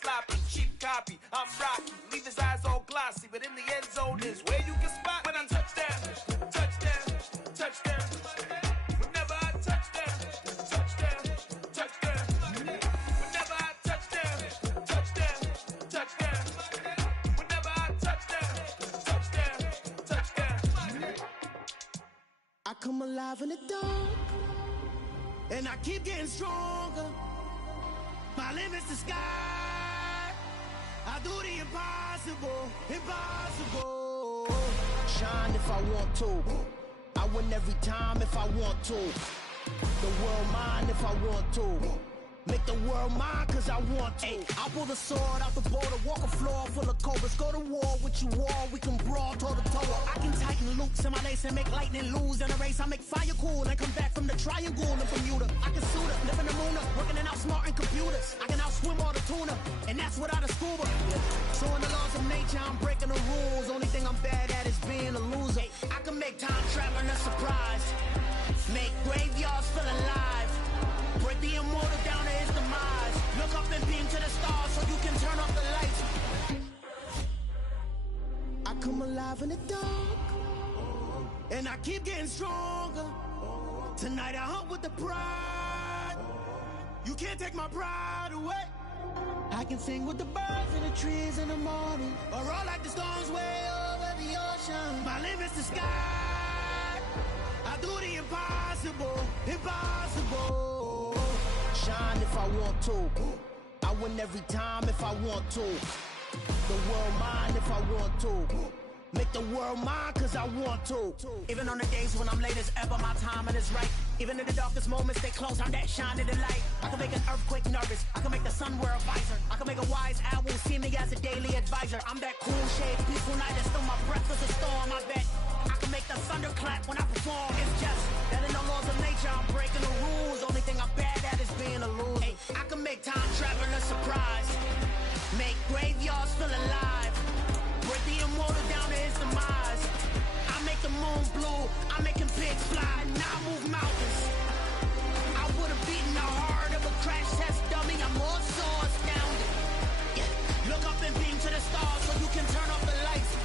sloppy, cheap copy. I'm rocky, leave his eyes all glossy, but in the end zone is where you can spot when I touchdown, touchdown, touchdown. Whenever I touchdown, touchdown, touchdown. Whenever I touchdown, touchdown, touchdown. Whenever I touchdown, touchdown, touchdown. I come alive in the dark, and I keep getting stronger. My limit's the sky. I do the impossible, impossible. Shine if I want to. I win every time if I want to. The world mine if I want to. Make the world mine cause I want to. I pull the sword out the border, walk a floor full of cobras. Go to war with you all, we can brawl toe to toe. I can tighten loops in my lace and make lightning lose in a race. I make fire cool and come back from the triangle in Bermuda. I can suit up, live in the moon up, working and outsmarting computers. I can outswim all the tuna, and that's without a scuba. So in the laws of nature, I'm breaking the rules. Only thing I'm bad at is being a loser. I can make time traveling a surprise, make graveyards feel alive. Break the immortal down to his demise. Look up and beam to the stars so you can turn off the lights. I come alive in the dark, and I keep getting stronger. Tonight I hunt with the pride. You can't take my pride away. I can sing with the birds and the trees in the morning, or roll like the storms way over the ocean. My limit's the sky. I do the impossible, impossible. Shine if I want to. I win every time if I want to. The world mine if I want to. Make the world mine cause I want to. Even on the days when I'm late as ever, my timing is right. Even in the darkest moments, stay close, I'm that shining the light. I can make an earthquake nervous, I can make the sun wear a visor. I can make a wise owl see me as a daily advisor. I'm that cool shade, peaceful night, and still my breath is a storm, I bet. I can make the thunder clap when I perform. It's just that in the laws of nature, I'm breaking the rules. Only thing I'm bad at is being a loser. Hey, I can make time travel a surprise, make graveyards feel alive. Break the immortal down to his demise. I make the moon blue, I'm making pigs fly, and I move mountains. I would've beaten the heart of a crash test dummy. I'm more so astounded. Yeah. Look up and beam to the stars so you can turn off the lights.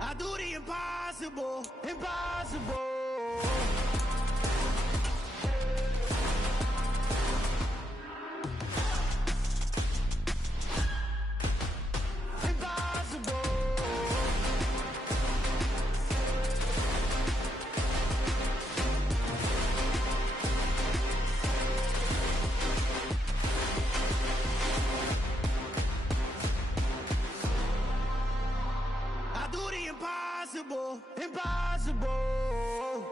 I do the impossible, impossible. Impossible, impossible.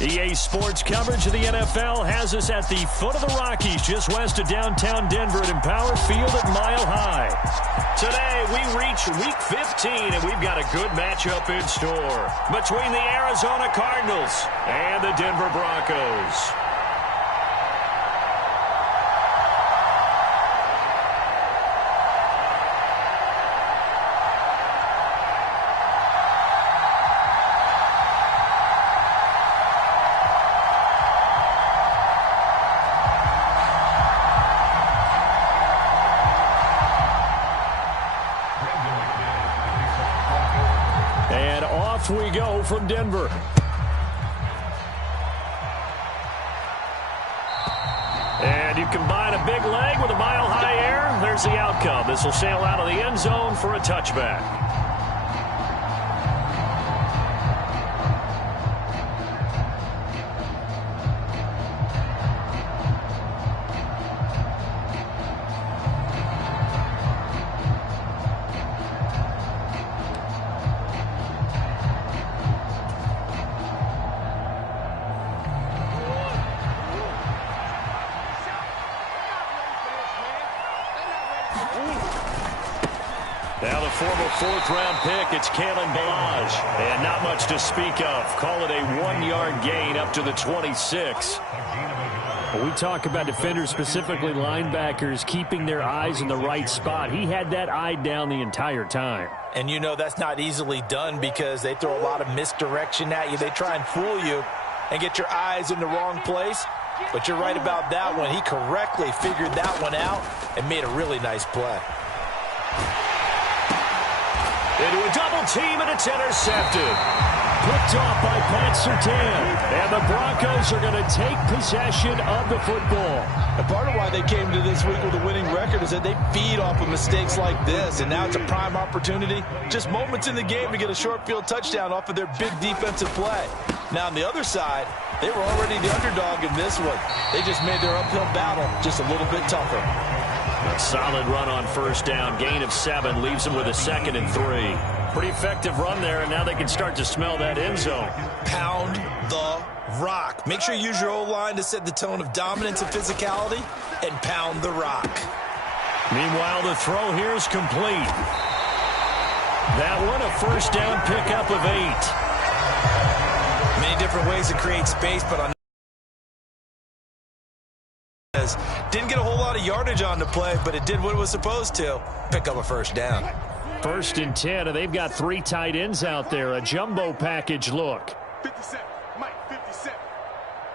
EA Sports coverage of the NFL has us at the foot of the Rockies, just west of downtown Denver at Empower Field at Mile High. Today, we reach Week 15, and we've got a good matchup in store between the Arizona Cardinals and the Denver Broncos. We go from Denver. And you combine a big leg with a mile-high air, there's the outcome. This will sail out of the end zone for a touchback. Now the former fourth-round pick, it's Kalen Ballage. And not much to speak of. Call it a 1-yard gain up to the 26. We talk about defenders, specifically linebackers, keeping their eyes in the right spot. He had that eye down the entire time. And you know that's not easily done because they throw a lot of misdirection at you. They try and fool you and get your eyes in the wrong place. But you're right about that one. He correctly figured that one out and made a really nice play. Into a double team, and it's intercepted. Picked off by Pat Surtain. And the Broncos are going to take possession of the football. And part of why they came to this week with a winning record is that they feed off of mistakes like this. And now it's a prime opportunity. Just moments in the game to get a short field touchdown off of their big defensive play. Now on the other side, they were already the underdog in this one. They just made their uphill battle just a little bit tougher. A solid run on first down. Gain of 7 leaves them with a 2nd and 3. Pretty effective run there, and now they can start to smell that end zone. Pound the rock. Make sure you use your O-line to set the tone of dominance and physicality, and pound the rock. Meanwhile, the throw here is complete. That one, a first down pickup of 8. Many different ways to create space, but on didn't get a whole lot of yardage on the play, but it did what it was supposed to. Pick up a first down. 1st and 10, and they've got 3 tight ends out there. A jumbo package look. 57, Mike, 57.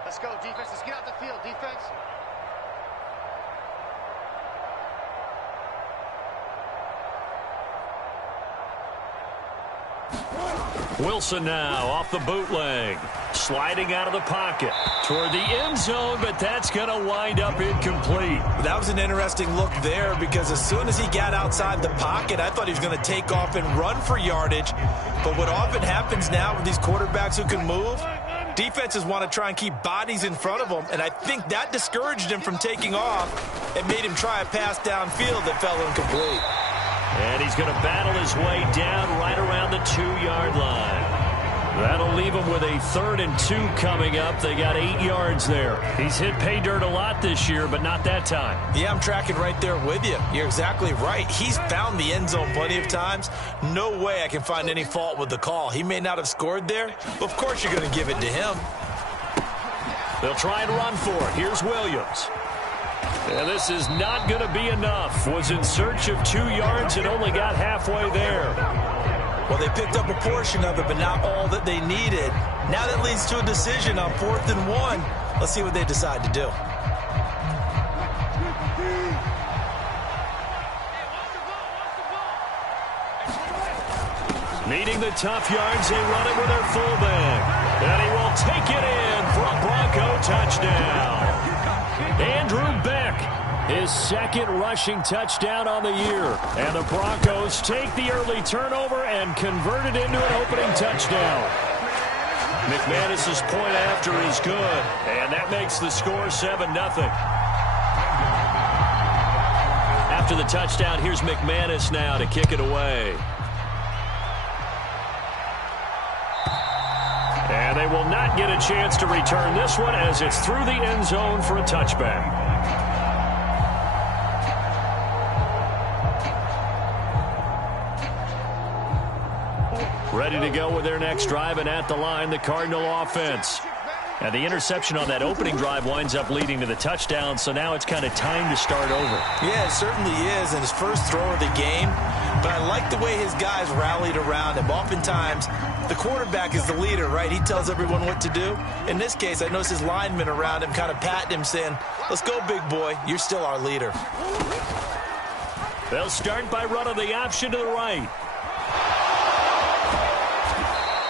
Let's go, defense. Let's get out the field, defense. Wilson now off the bootleg. Sliding out of the pocket toward the end zone, but that's going to wind up incomplete. That was an interesting look there because as soon as he got outside the pocket, I thought he was going to take off and run for yardage. But what often happens now with these quarterbacks who can move, defenses want to try and keep bodies in front of them, and I think that discouraged him from taking off and made him try a pass downfield that fell incomplete. And he's going to battle his way down right around the 2-yard line. That'll leave him with a 3rd and 2 coming up. They got 8 yards there. He's hit pay dirt a lot this year, but not that time. Yeah, I'm tracking right there with you. You're exactly right. He's found the end zone plenty of times. No way I can find any fault with the call. He may not have scored there, but of course you're going to give it to him. They'll try and run for it. Here's Williams. And this is not going to be enough. Was in search of 2 yards and only got halfway there. Well, they picked up a portion of it, but not all that they needed. Now that leads to a decision on 4th and 1. Let's see what they decide to do. Needing the tough yards, they run it with their fullback. And he will take it in for a Bronco touchdown. Andrew Beck, his 2nd rushing touchdown on the year. And the Broncos take the early turnover and convert it into an opening touchdown. McManus's point after is good, and that makes the score 7-0. After the touchdown, here's McManus now to kick it away. And they will not get a chance to return this one as it's through the end zone for a touchback. Ready to go with their next drive, and at the line, the Cardinal offense. And the interception on that opening drive winds up leading to the touchdown, so now it's kind of time to start over. Yeah, it certainly is, and his first throw of the game. But I like the way his guys rallied around him. Oftentimes, the quarterback is the leader, right? He tells everyone what to do. In this case, I noticed his linemen around him kind of patting him, saying, let's go, big boy. You're still our leader. They'll start by running the option to the right.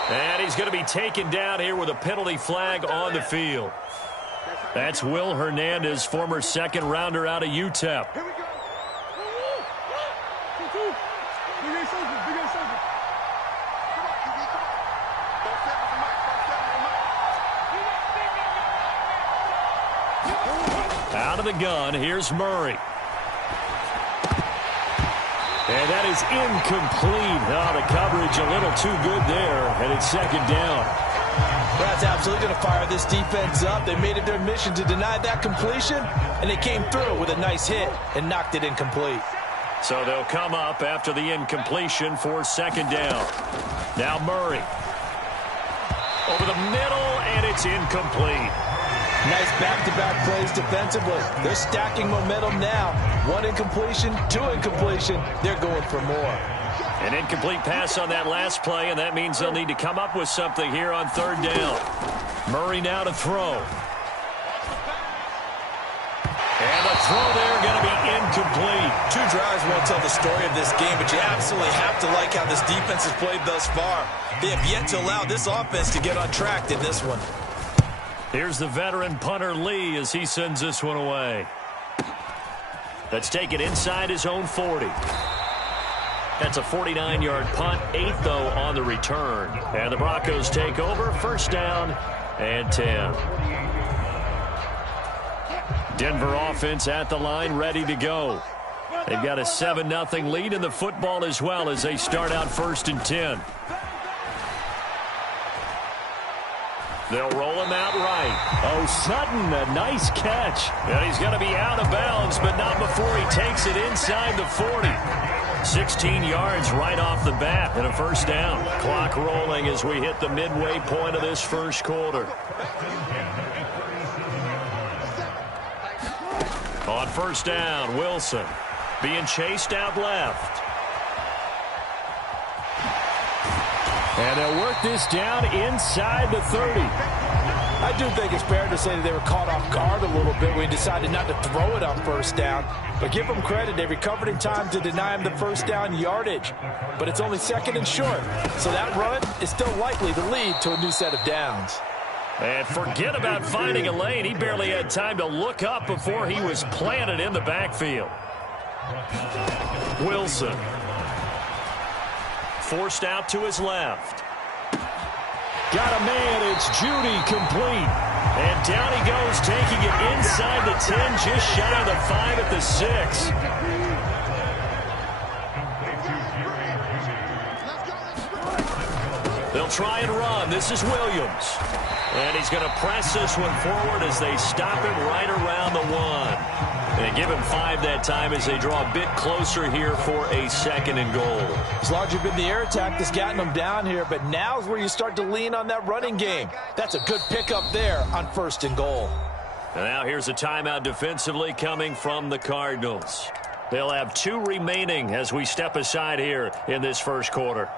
And he's going to be taken down here with a penalty flag on the field. That's Will Hernandez, former 2nd rounder out of UTEP. Out of the gun, here's Murray. And that is incomplete. Oh, the coverage a little too good there, and it's 2nd down. That's absolutely going to fire this defense up. They made it their mission to deny that completion, and they came through with a nice hit and knocked it incomplete. So they'll come up after the incompletion for 2nd down. Now Murray. Over the middle, and it's incomplete. Nice back-to-back plays defensively. They're stacking momentum now. 1 incompletion, 2 incompletion. They're going for more. An incomplete pass on that last play, and that means they'll need to come up with something here on 3rd down. Murray now to throw. And the throw there going to be incomplete. 2 drives won't tell the story of this game, but you absolutely have to like how this defense has played thus far. They have yet to allow this offense to get on track in this one. Here's the veteran punter Lee as he sends this one away. That's taken inside his own 40. That's a 49-yard punt, 8 though on the return. And the Broncos take over, 1st down and 10. Denver offense at the line, ready to go. They've got a 7-0 lead in the football as well as they start out 1st and 10. They'll roll him out right. Oh, Sutton, a nice catch. And he's going to be out of bounds, but not before he takes it inside the 40. 16 yards right off the bat and a 1st down. Clock rolling as we hit the midway point of this 1st quarter. On 1st down, Wilson being chased out left. And they'll work this down inside the 30. I do think it's fair to say that they were caught off guard a little bit when he decided not to throw it on 1st down. But give them credit, they recovered in time to deny him the 1st down yardage. But it's only 2nd and short, so that run is still likely to lead to a new set of downs. And forget about finding a lane. He barely had time to look up before he was planted in the backfield. Wilson. Forced out to his left. Got a man. It's Judy complete. And down he goes, taking it inside the 10, just shy of the 5 at the 6. They'll try and run. This is Williams. And he's going to press this one forward as they stop him right around the 1. And give him 5 that time as they draw a bit closer here for a 2nd and goal. As long as you've been the air attack that's gotten them down here, but now is where you start to lean on that running game. That's a good pickup there on 1st and goal. And now here's a timeout defensively coming from the Cardinals. They'll have 2 remaining as we step aside here in this 1st quarter.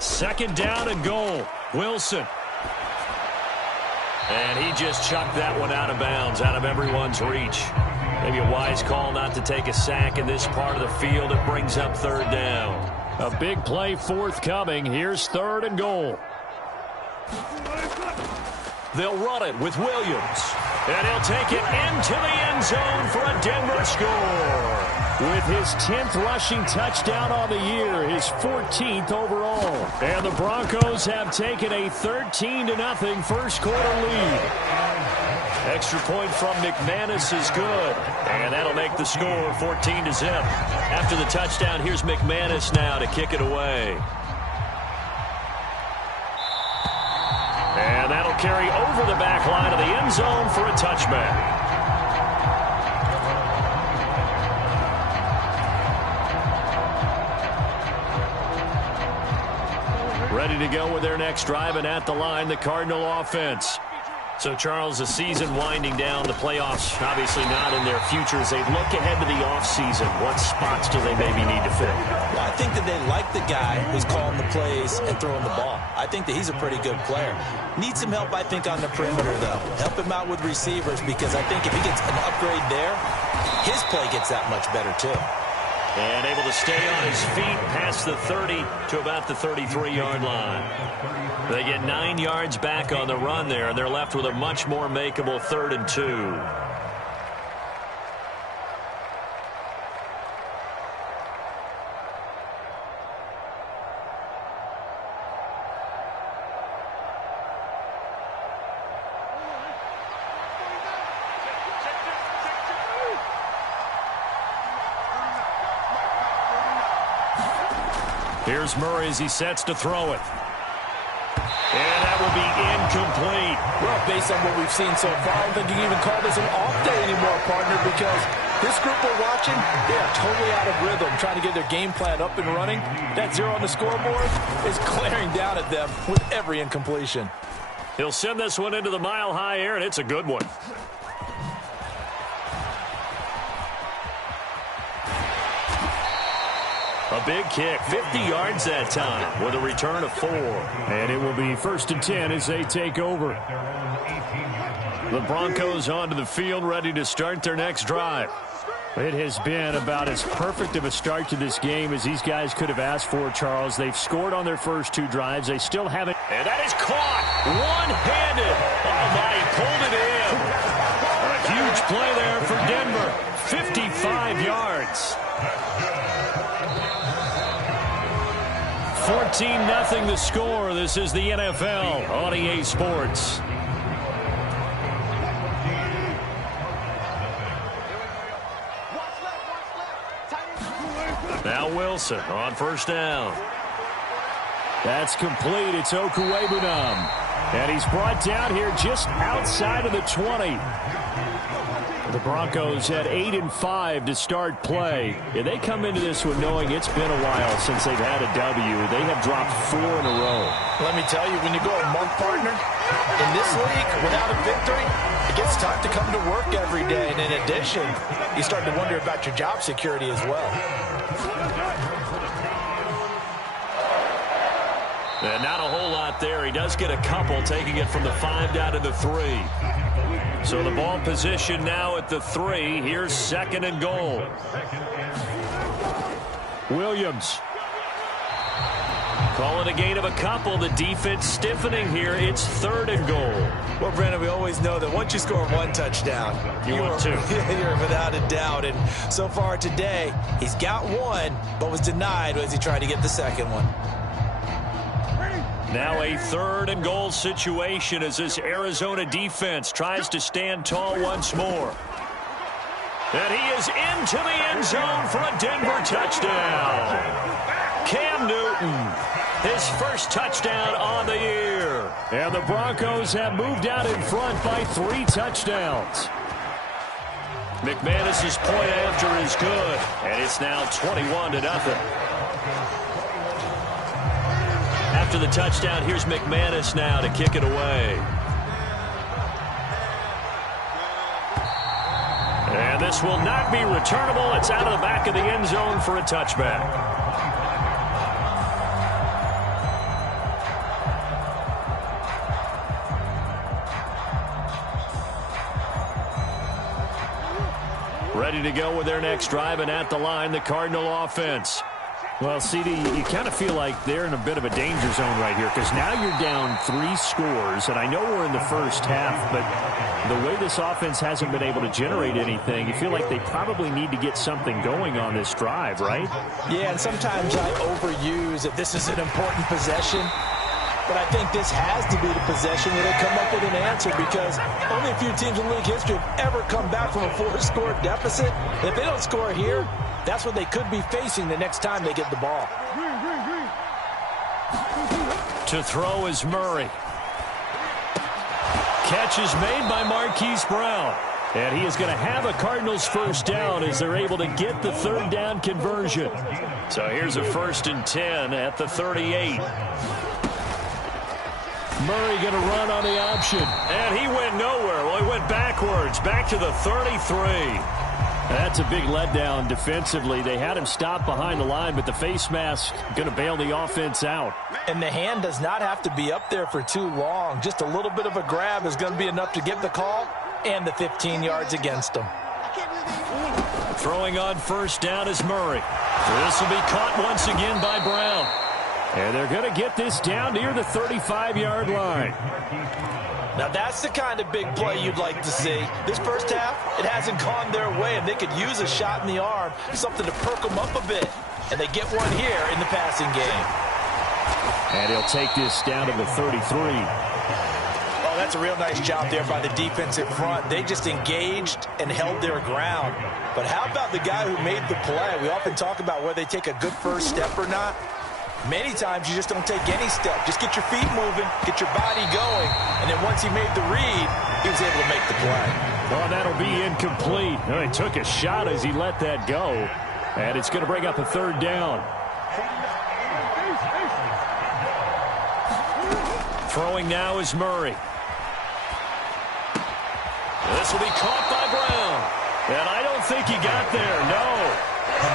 Second down and goal. Wilson. And he just chucked that one out of bounds, out of everyone's reach. Maybe a wise call not to take a sack in this part of the field. It brings up 3rd down. A big play forthcoming. Here's 3rd and goal. They'll run it with Williams. And he'll take it into the end zone for a Denver score. With his 10th rushing touchdown on the year, his 14th overall. And the Broncos have taken a 13-0 1st quarter lead. Extra point from McManus is good. And that'll make the score 14-0. After the touchdown, here's McManus now to kick it away. And that'll carry over the back line of the end zone for a touchback. Ready to go with their next drive, and at the line, the Cardinal offense. So, Charles, the season winding down, the playoffs obviously not in their future. As they look ahead to the offseason, what spots do they maybe need to fill? Well, I think that they like the guy who's calling the plays and throwing the ball. I think that he's a pretty good player. Needs some help, I think, on the perimeter, though. Help him out with receivers, because I think if he gets an upgrade there, his play gets that much better, too. And able to stay on his feet past the 30 to about the 33-yard line. They get 9 yards back on the run there, and they're left with a much more makeable 3rd and 2. Here's Murray as he sets to throw it. And that will be incomplete. Well, based on what we've seen so far, I don't think you can even call this an off day anymore, partner, because This group we're watching, they are totally out of rhythm, trying to get their game plan up and running. That 0 on the scoreboard is glaring down at them with every incompletion. He'll send this one into the mile-high air, and it's a good one. A big kick, 50 yards that time, with a return of 4. And it will be 1st and 10 as they take over. The Broncos onto the field, ready to start their next drive. It has been about as perfect of a start to this game as these guys could have asked for, Charles. They've scored on their first 2 drives. They still haven't. And that is caught one-handed. Oh, my, he pulled it in. A huge play there for Denver. 55 yards. 14-0 the score. This is the NFL on EA Sports. Now Wilson on 1st down. That's complete. It's Okuwebunam. And he's brought down here just outside of the 20. The Broncos had 8-5 to start play. And they come into this one knowing it's been a while since they've had a W. They have dropped 4 in a row. Let me tell you, when you go a month, partner, in this league, without a victory, it gets tough to come to work every day. And in addition, you start to wonder about your job security as well. And not a whole lot there. He does get a couple, taking it from the 5 down to the 3. So the ball position now at the 3. Here's 2nd and goal. Williams. Calling a gain of a couple. The defense stiffening here. It's 3rd and goal. Well, Brandon, we always know that once you score 1 touchdown, you want 2. You're without a doubt. And so far today, he's got 1, but was denied as he tried to get the 2nd one. Now a 3rd and goal situation as this Arizona defense tries to stand tall once more. And he is into the end zone for a Denver touchdown. Cam Newton, his first touchdown on the year. And the Broncos have moved out in front by 3 touchdowns. McManus's point after is good, and it's now 21-0. After the touchdown, here's McManus now to kick it away. And this will not be returnable. It's out of the back of the end zone for a touchback. Ready to go with their next drive, and at the line, the Cardinal offense. Well, CD, you kind of feel like they're in a bit of a danger zone right here because now you're down 3 scores, and I know we're in the first half, but the way this offense hasn't been able to generate anything, you feel like they probably need to get something going on this drive, right? Yeah, and sometimes I overuse that this is an important possession, but I think this has to be the possession where they come up with an answer because only a few teams in league history have ever come back from a 4-score deficit. If they don't score here, that's what they could be facing the next time they get the ball. To throw is Murray. Catch is made by Marquise Brown. And he is going to have a Cardinals first down as they're able to get the 3rd down conversion. So here's a 1st and 10 at the 38. Murray going to run on the option. And he went nowhere. Well, he went backwards, back to the 33. That's a big letdown defensively. They had him stop behind the line, but the face mask going to bail the offense out. And the hand does not have to be up there for too long. Just a little bit of a grab is going to be enough to get the call and the 15 yards against them. Throwing on 1st down is Murray. This will be caught once again by Brown. And they're going to get this down near the 35-yard line. Now, that's the kind of big play you'd like to see. This first half, it hasn't gone their way, and they could use a shot in the arm, something to perk them up a bit. And they get one here in the passing game. And he'll take this down to the 33. Oh, that's a real nice job there by the defensive front. They just engaged and held their ground. But how about the guy who made the play? We often talk about whether they take a good first step or not. Many times you just don't take any step. Just get your feet moving, get your body going, and then once he made the read, he was able to make the play. Well, that'll be incomplete. Well, he took a shot as he let that go, and it's going to bring up a third down. Throwing now is Murray. This will be caught by Brown. And I don't think he got there, no.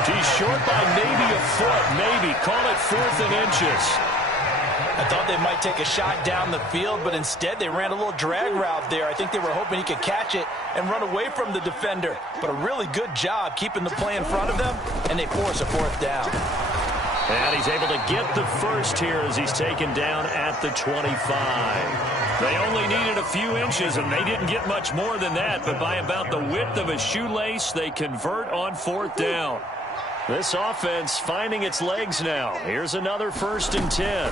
He's short by maybe a foot, maybe. Call it 4th and inches. I thought they might take a shot down the field, but instead they ran a little drag route there. I think they were hoping he could catch it and run away from the defender. But a really good job keeping the play in front of them, and they force a 4th down. And he's able to get the first here as he's taken down at the 25. They only needed a few inches, and they didn't get much more than that. But by about the width of a shoelace, they convert on 4th down. This offense finding its legs now. Here's another 1st and 10.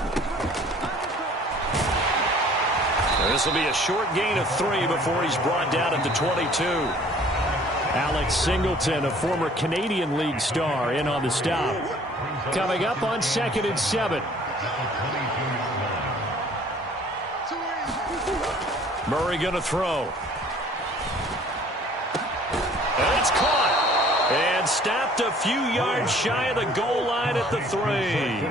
This will be a short gain of 3 before he's brought down at the 22. Alex Singleton, a former Canadian League star, in on the stop. Coming up on 2nd and 7. Murray going to throw. And it's caught. And stopped a few yards shy of the goal line at the 3.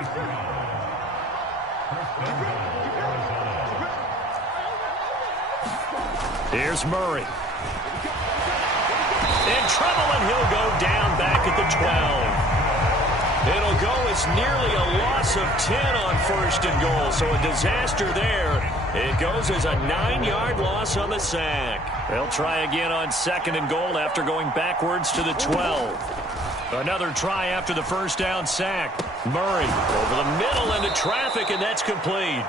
Here's Murray. In trouble, and he'll go down back at the 12. It'll go as nearly a loss of 10 on 1st and goal, so a disaster there. It goes as a 9-yard loss on the sack. They'll try again on 2nd and goal after going backwards to the 12. Another try after the 1st down sack. Murray over the middle into traffic, and that's complete.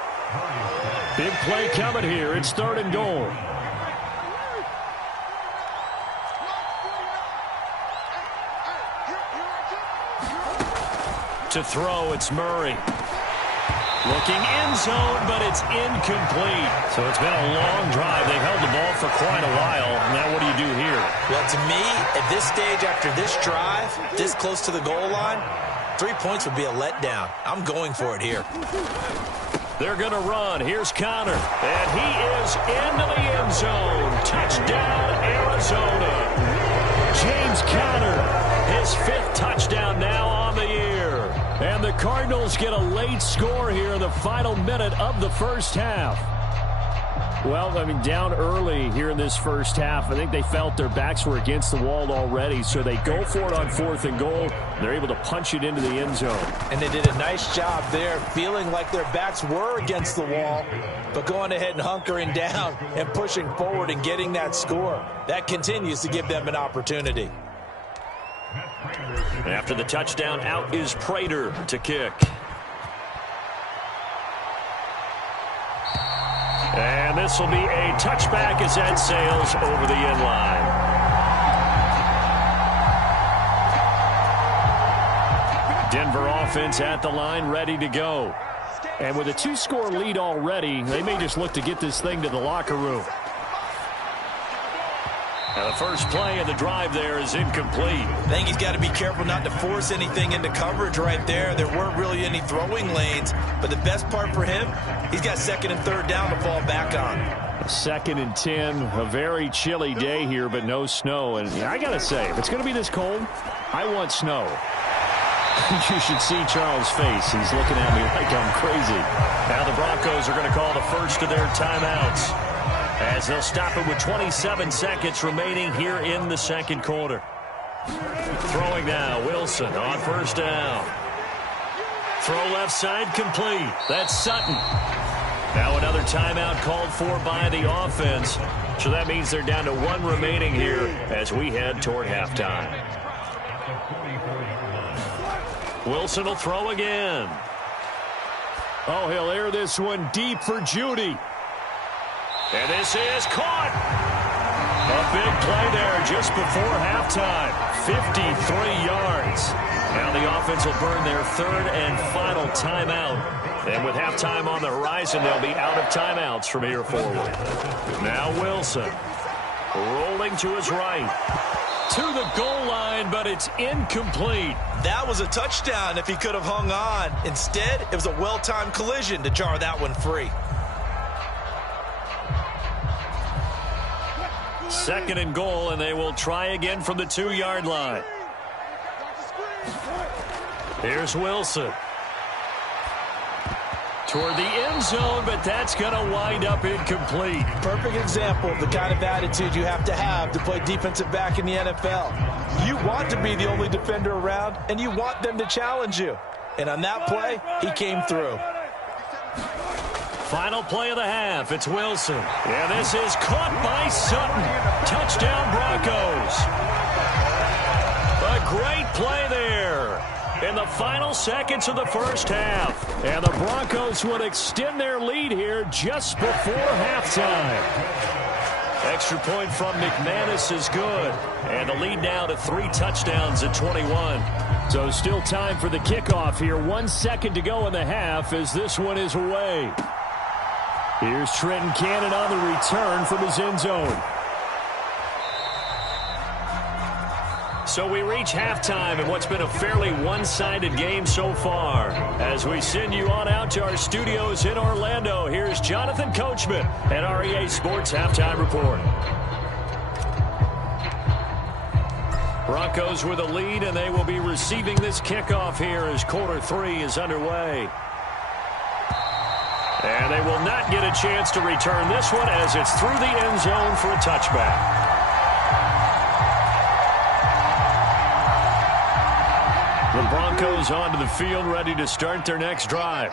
Big play coming here. It's 3rd and goal. To throw, it's Murray. Looking end zone, but it's incomplete. So it's been a long drive. They've held the ball for quite a while. Now what do you do here? Well, to me, at this stage, after this drive, this close to the goal line, 3 points would be a letdown. I'm going for it here. They're going to run. Here's Connor. And he is into the end zone. Touchdown, Arizona. James Conner, his 5th touchdown now on the year. And the Cardinals get a late score here in the final minute of the 1st half. Well, I mean, down early here in this 1st half. I think they felt their backs were against the wall already, so they go for it on 4th and goal. They're able to punch it into the end zone. And they did a nice job there, feeling like their backs were against the wall, but going ahead and hunkering down and pushing forward and getting that score. That continues to give them an opportunity. After the touchdown, out is Prater to kick. And this will be a touchback as that sails over the end line. Denver offense at the line, ready to go. And with a 2-score lead already, they may just look to get this thing to the locker room. Now the first play of the drive there is incomplete. I think he's got to be careful not to force anything into coverage right there. There weren't really any throwing lanes, but the best part for him, he's got 2nd and 3rd down to fall back on. 2nd and 10, a very chilly day here, but no snow. And I got to say, if it's going to be this cold, I want snow. You should see Charles' face. He's looking at me like I'm crazy. Now the Broncos are going to call the first of their timeouts, as they'll stop it with 27 seconds remaining here in the 2nd quarter. Throwing now, Wilson on 1st down. Throw left side complete. That's Sutton. Now another timeout called for by the offense. So that means they're down to 1 remaining here as we head toward halftime. Wilson will throw again. Oh, he'll air this one deep for Judy. And this is caught. A big play there just before halftime. 53 yards. Now the offense will burn their 3rd and final timeout. And with halftime on the horizon, they'll be out of timeouts from here forward. Now Wilson. Rolling to his right. To the goal line, but it's incomplete. That was a touchdown if he could have hung on. Instead, it was a well-timed collision to jar that one free. Second and goal, and they will try again from the 2-yard line. Here's Wilson. Toward the end zone, but that's going to wind up incomplete. Perfect example of the kind of attitude you have to play defensive back in the NFL. You want to be the only defender around, and you want them to challenge you. And on that play, he came through. Final play of the half. It's Wilson. And this is caught by Sutton. Touchdown, Broncos. A great play there in the final seconds of the first half. And the Broncos would extend their lead here just before halftime. Extra point from McManus is good. And the lead now to 3 touchdowns at 21. So still time for the kickoff here. 1 second to go in the half as this one is away. Here's Trenton Cannon on the return from his end zone. So we reach halftime in what's been a fairly one-sided game so far. As we send you on out to our studios in Orlando, here's Jonathan Coachman at REA Sports Halftime Report. Broncos with a lead, and they will be receiving this kickoff here as quarter 3 is underway. And they will not get a chance to return this one as it's through the end zone for a touchback. The Broncos onto the field, ready to start their next drive.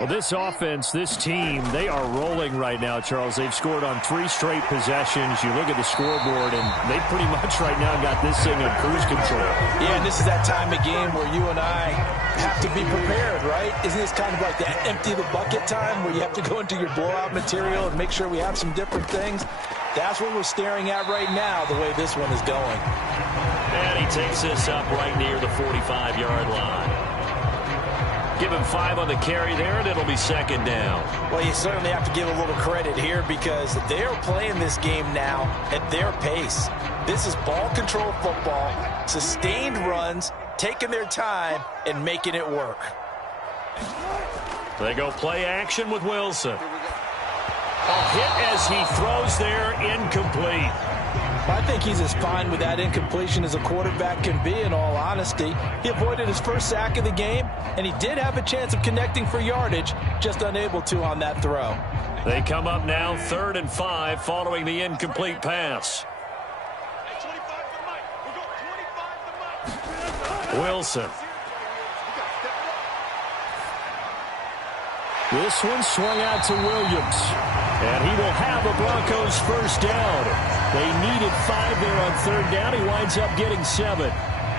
Well, this offense, this team, they are rolling right now, Charles. They've scored on 3 straight possessions. You look at the scoreboard, and they pretty much right now got this thing on cruise control. Yeah, and this is that time of game where you and I have to be prepared, right? Isn't this kind of like that empty the bucket time where you have to go into your blowout material and make sure we have some different things? That's what we're staring at right now, the way this one is going. And he takes this up right near the 45-yard line. Give him 5 on the carry there, and it'll be second down. Well, you certainly have to give a little credit here because they're playing this game now at their pace. This is ball control football, sustained runs, taking their time, and making it work. They go play action with Wilson. A hit as he throws there, incomplete. I think he's as fine with that incompletion as a quarterback can be, in all honesty. He avoided his first sack of the game, and he did have a chance of connecting for yardage, just unable to on that throw. They come up now 3rd and 5 following the incomplete pass. Wilson. This one swung out to Williams. And he will have a Broncos first down. They needed 5 there on 3rd down. He winds up getting 7.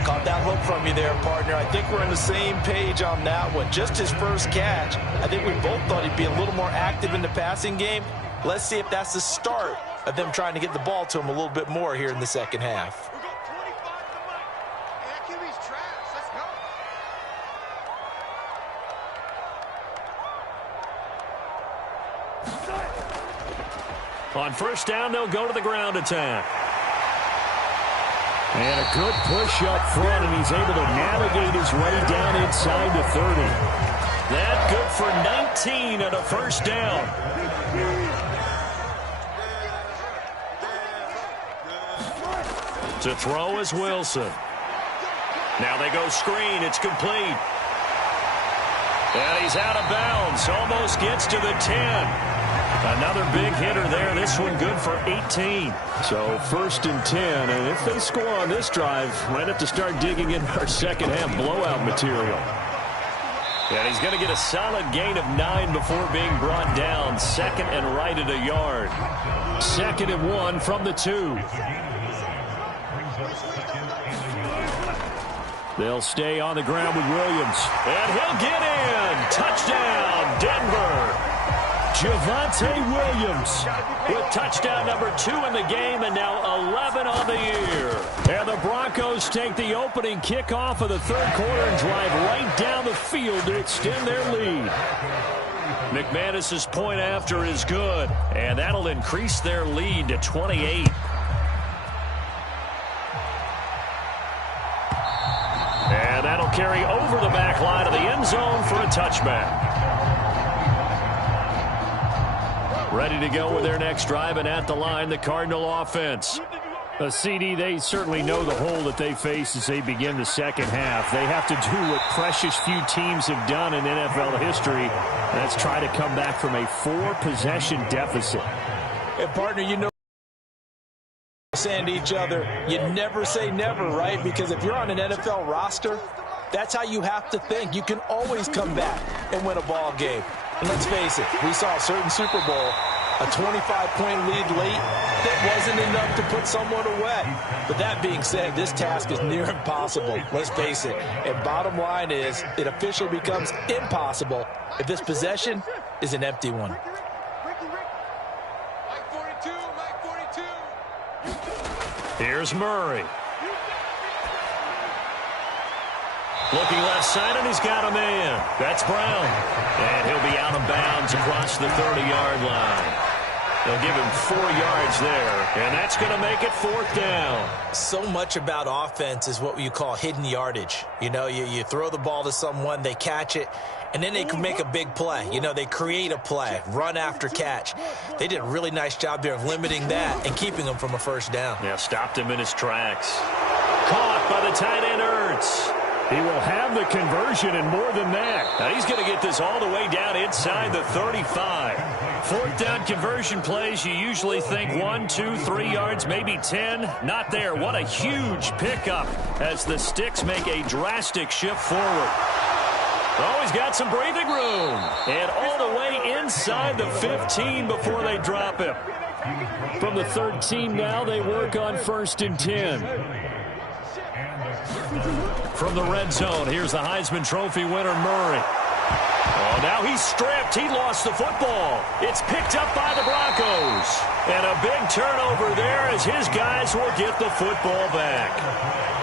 Caught that look from you there, partner. I think we're on the same page on that one. Just his first catch. I think we both thought he'd be a little more active in the passing game. Let's see if that's the start of them trying to get the ball to him a little bit more here in the second half. On first down, they'll go to the ground attack. And a good push up front, and he's able to navigate his way down inside the 30. That good for 19 and a first down. To throw is Wilson. Now they go screen. It's complete. And he's out of bounds. Almost gets to the 10. Another big hitter there. This one good for 18. So 1st and 10. And if they score on this drive, might have to start digging in our second half blowout material. And he's going to get a solid gain of 9 before being brought down. 2nd and right at a yard. 2nd and 1 from the 2. They'll stay on the ground with Williams. And he'll get in. Touchdown, Denver. Javonte Williams with touchdown number 2 in the game and now 11 on the year. And the Broncos take the opening kickoff of the 3rd quarter and drive right down the field to extend their lead. McManus's point after is good, and that'll increase their lead to 28. carry over the back line of the end zone for a touchback. Ready to go with their next drive, and at the line, the Cardinal offense. CD, they certainly know the hole that they face as they begin the second half. They have to do what precious few teams have done in NFL history, and that's try to come back from a 4-possession deficit. And, partner, you know, saying to each other, you never say never, right? Because if you're on an NFL roster, that's how you have to think. You can always come back and win a ball game. And let's face it, we saw a certain Super Bowl, a 25-point lead late, that wasn't enough to put someone away. But that being said, this task is near impossible, let's face it. And bottom line is, it officially becomes impossible if this possession is an empty one. Here's Murray. Looking left side, and he's got a man. That's Brown. And he'll be out of bounds across the 30-yard line. They'll give him 4 yards there, and that's going to make it 4th down. So much about offense is what you call hidden yardage. You know, you throw the ball to someone, they catch it, and then they can make a big play. You know, they create a play, run after catch. They did a really nice job there of limiting that and keeping him from a first down. Yeah, stopped him in his tracks. Caught by the tight end, Ertz. He will have the conversion and more than that. Now he's going to get this all the way down inside the 35. 4th down conversion plays, you usually think 1, 2, 3 yards, maybe 10. Not there. What a huge pickup as the Sticks make a drastic shift forward. Oh, he's got some breathing room. And all the way inside the 15 before they drop him. From the 13 now, they work on 1st and 10. From the red zone, here's the Heisman Trophy winner, Murray. Oh, now he's stripped. He lost the football. It's picked up by the Broncos. And a big turnover there as his guys will get the football back.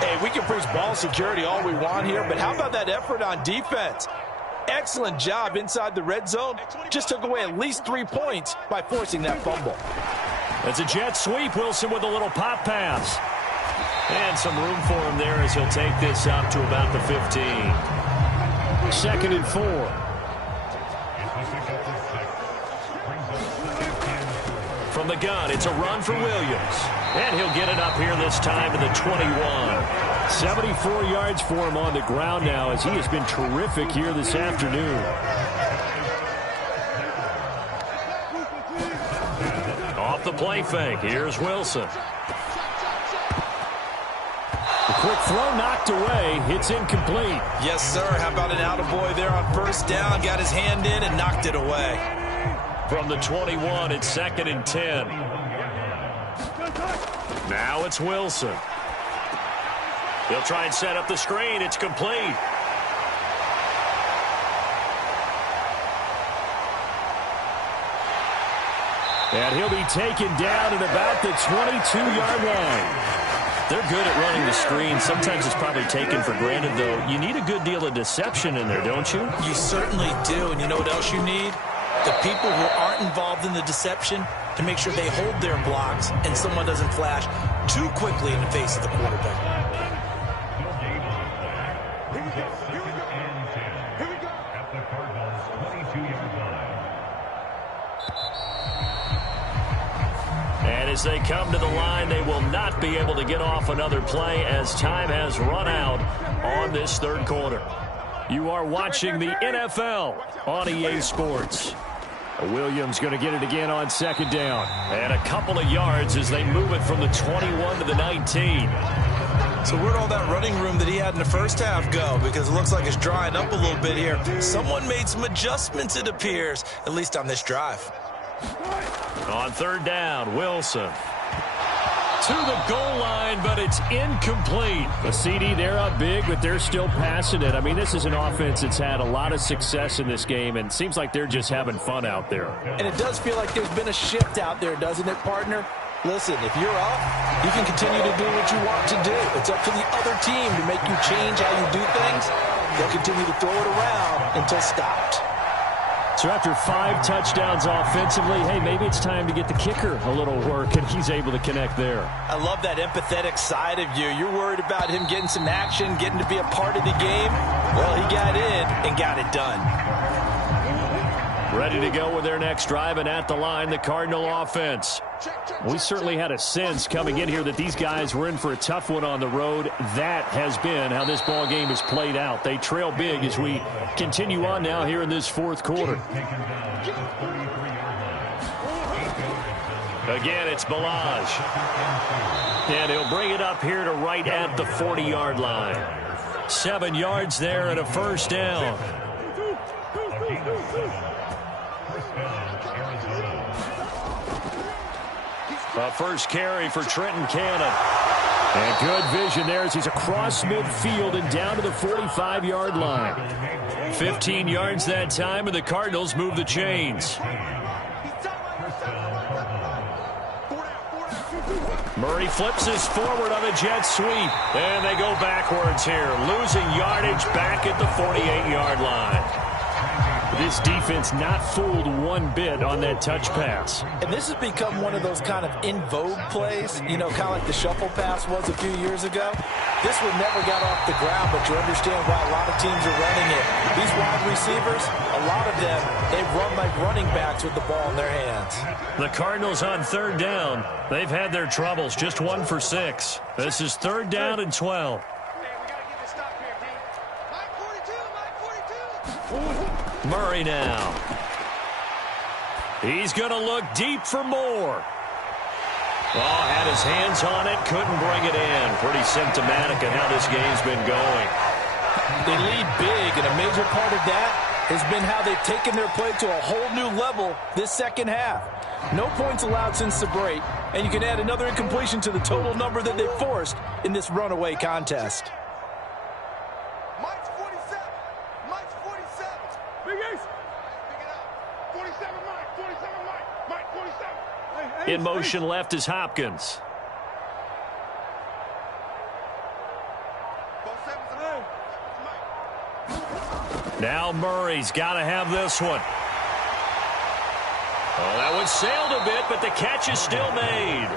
Hey, we can preach ball security all we want here, but how about that effort on defense? Excellent job inside the red zone. Just took away at least 3 points by forcing that fumble. It's a jet sweep. Wilson with a little pop pass. And some room for him there as he'll take this out to about the 15. 2nd and 4. From the gun, it's a run for Williams. And he'll get it up here this time to the 21. 74 yards for him on the ground now as he has been terrific here this afternoon. Off the play fake, here's Wilson. Quick throw knocked away. It's incomplete. Yes, sir. How about an attaboy there on 1st down? Got his hand in and knocked it away. From the 21, it's 2nd and 10. Now it's Wilson. He'll try and set up the screen. It's complete. And he'll be taken down at about the 22-yard line. They're good at running the screen. Sometimes it's probably taken for granted, though. You need a good deal of deception in there, don't you? You certainly do. And you know what else you need? The people who aren't involved in the deception to make sure they hold their blocks and someone doesn't flash too quickly in the face of the quarterback. As they come to the line, they will not be able to get off another play as time has run out on this 3rd quarter. You are watching the NFL on EA Sports. Williams going to get it again on 2nd down. And a couple of yards as they move it from the 21 to the 19. So where'd all that running room that he had in the first half go? Because it looks like it's drying up a little bit here. Someone made some adjustments, it appears, at least on this drive. On 3rd down, Wilson. To the goal line, but it's incomplete. The CD, they're up big, but they're still passing it. I mean, this is an offense that's had a lot of success in this game, and it seems like they're just having fun out there. And it does feel like there's been a shift out there, doesn't it, partner? Listen, if you're up, you can continue to do what you want to do. It's up to the other team to make you change how you do things. They'll continue to throw it around until stopped. So after 5 touchdowns offensively, hey, maybe it's time to get the kicker a little work, and he's able to connect there. I love that empathetic side of you. You're worried about him getting some action, getting to be a part of the game. Well, he got in and got it done. Ready to go with their next drive, and at the line, the Cardinal offense. We certainly had a sense coming in here that these guys were in for a tough one on the road. That has been how this ball game has played out. They trail big as we continue on now here in this fourth quarter. Again, it's Balaj. And he'll bring it up here to right at the 40-yard line. 7 yards there and a first down. A first carry for Trenton Cannon. And good vision there as he's across midfield and down to the 45-yard line. 15 yards that time, and the Cardinals move the chains. Murray flips this forward on a jet sweep. And they go backwards here, losing yardage back at the 48-yard line. This defense not fooled one bit on that touch pass. And this has become one of those kind of in vogue plays, you know, kind of like the shuffle pass was a few years ago. This one never got off the ground, but you understand why a lot of teams are running it. These wide receivers, a lot of them, they run like running backs with the ball in their hands. The Cardinals on third down. They've had their troubles, just 1 for 6. This is third down and 12. Murray now. He's going to look deep for more. Oh, had his hands on it, couldn't bring it in. Pretty symptomatic of how this game's been going. They lead big, and a major part of that has been how they've taken their play to a whole new level this second half. No points allowed since the break, and you can add another incompletion to the total number that they forced in this runaway contest. In motion left is Hopkins. Now Murray's got to have this one. Oh, that one sailed a bit, but the catch is still made.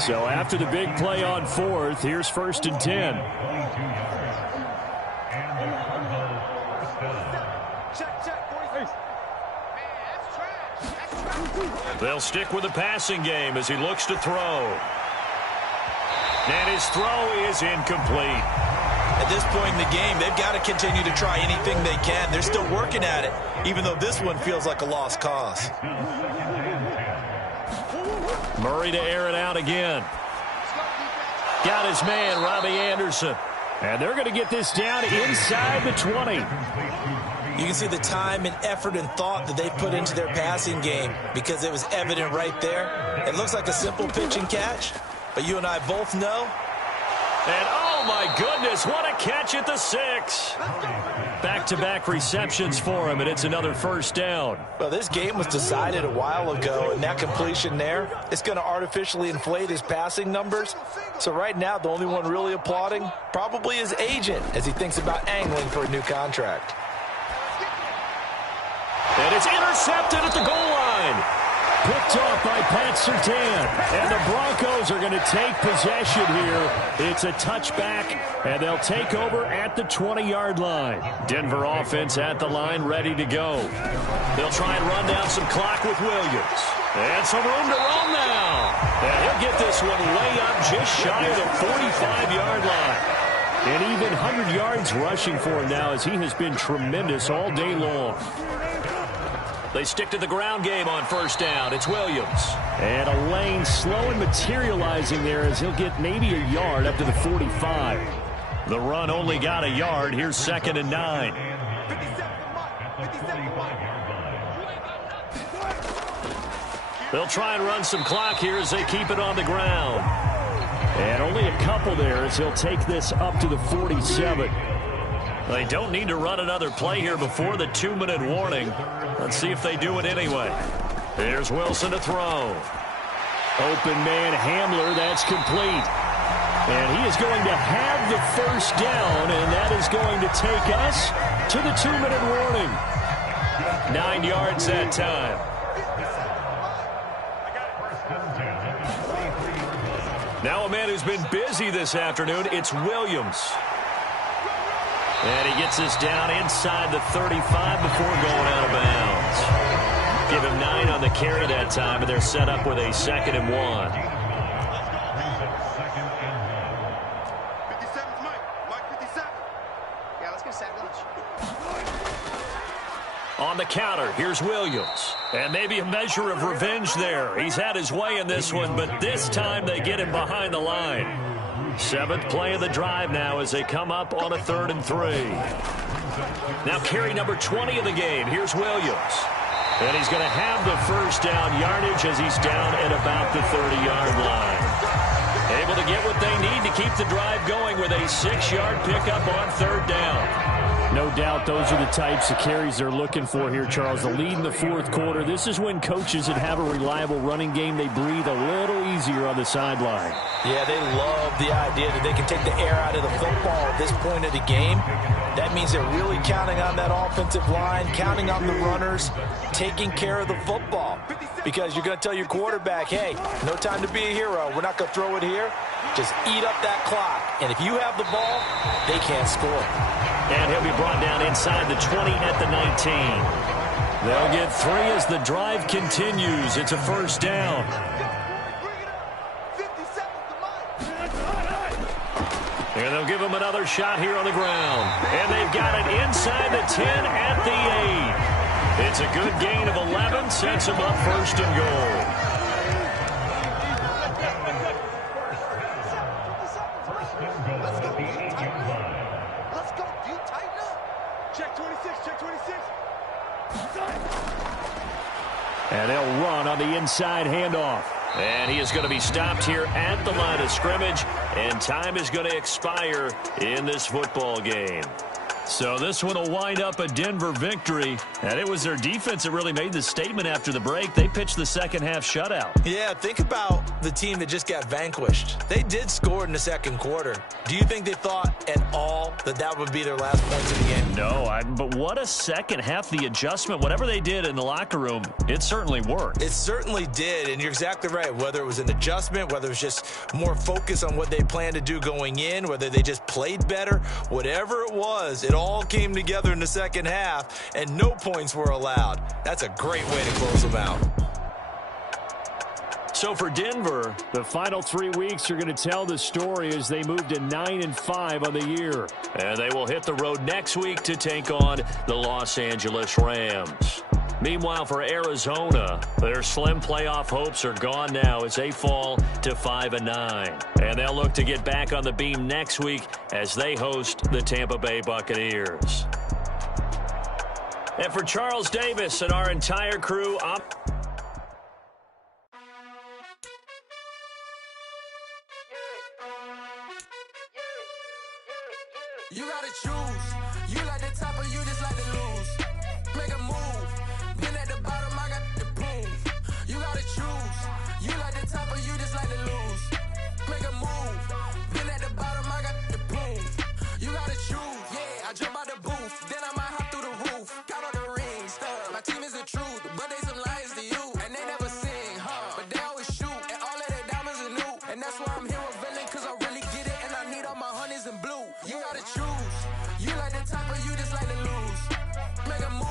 So after the big play on fourth, here's 1st and 10. They'll stick with the passing game as he looks to throw. And his throw is incomplete. At this point in the game, they've got to continue to try anything they can. They're still working at it, even though this one feels like a lost cause. Murray to air it out again. Got his man, Robbie Anderson. And they're going to get this down inside the 20. You can see the time and effort and thought that they put into their passing game because it was evident right there. It looks like a simple pitch and catch, but you and I both know. And oh my goodness, what a catch at the 6. Back-to-back receptions for him, and it's another first down. Well, this game was decided a while ago, and that completion there, it's going to artificially inflate his passing numbers. So right now, the only one really applauding probably his agent as he thinks about angling for a new contract. And it's intercepted at the goal line. Picked off by Pat Surtain. And the Broncos are going to take possession here. It's a touchback, and they'll take over at the 20-yard line. Denver offense at the line, ready to go. They'll try and run down some clock with Williams. And some room to roam now. And he'll get this one way up just shy of the 45-yard line. And even 100 yards rushing for him now as he has been tremendous all day long. They stick to the ground game on first down. It's Williams. And a lane slow and materializing there as he'll get maybe a yard up to the 45. The run only got a yard. Here's 2nd and 9. They'll try and run some clock here as they keep it on the ground. And only a couple there as he'll take this up to the 47. They don't need to run another play here before the 2-minute warning. Let's see if they do it anyway. Here's Wilson to throw. Open man Hamler, that's complete. And he is going to have the first down, and that is going to take us to the 2-minute warning. 9 yards that time. Now a man who's been busy this afternoon, it's Williams. And he gets this down inside the 35 before going out of bounds. Give him 9 on the carry that time, and they're set up with a 2nd and 1. 57's Mike 57. Yeah, let's get a sack lunch. On the counter, here's Williams. And maybe a measure of revenge there. He's had his way in this one, but this time they get him behind the line. 7th play of the drive now as they come up on a 3rd and 3. Now carry number 20 of the game. Here's Williams. And he's going to have the first down yardage as he's down at about the 30-yard line. Able to get what they need to keep the drive going with a 6-yard pickup on 3rd down. No doubt those are the types of carries they're looking for here, Charles. The lead in the 4th quarter. This is when coaches that have a reliable running game, they breathe a little easier on the sideline. Yeah, they love the idea that they can take the air out of the football at this point of the game. That means they're really counting on that offensive line, counting on the runners, taking care of the football. Because you're going to tell your quarterback, hey, no time to be a hero. We're not going to throw it here. Just eat up that clock. And if you have the ball, they can't score. And he'll be brought down inside the 20 at the 19. They'll get 3 as the drive continues. It's a 1st down. And they'll give him another shot here on the ground. And they've got it inside the 10 at the 8. It's a good gain of 11. Sets them up 1st and goal. And they'll run on the inside handoff. And he is going to be stopped here at the line of scrimmage. And time is going to expire in this football game. So this one will wind up a Denver victory. And it was their defense that really made the statement after the break. They pitched the second-half shutout. Yeah, think about the team that just got vanquished. They did score in the 2nd quarter. Do you think they thought at all that that would be their last points of the game? No, but what a second half. The adjustment, whatever they did in the locker room, it certainly worked. It certainly did, and you're exactly right. Whether it was an adjustment, whether it was just more focus on what they planned to do going in, whether they just played better, whatever it was, it all came together in the 2nd half, and no points were allowed. That's a great way to close them out. So for Denver, the final 3 weeks are going to tell the story as they move to 9-5 on the year. And they will hit the road next week to take on the Los Angeles Rams. Meanwhile, for Arizona, their slim playoff hopes are gone now as they fall to 5-9. And they'll look to get back on the beam next week as they host the Tampa Bay Buccaneers. And for Charles Davis and our entire crew, You gotta choose. You like the top or you just like to lose. Make a move. Been at the bottom, I got the proof. You gotta choose. You like the top or you just like to lose. Make a move. Been at the bottom, I got the proof. You gotta choose. Yeah, I jump out the booth. Then I might hop through the roof. Count all the rings. My team is the truth, but they some liars to you. And they never sing, but they always shoot. And all of their diamonds are new. And that's why I'm here revealing, cause I really get it. And I need all my honeys in blue. You gotta choose. You like the top or you just like to lose. Make a move.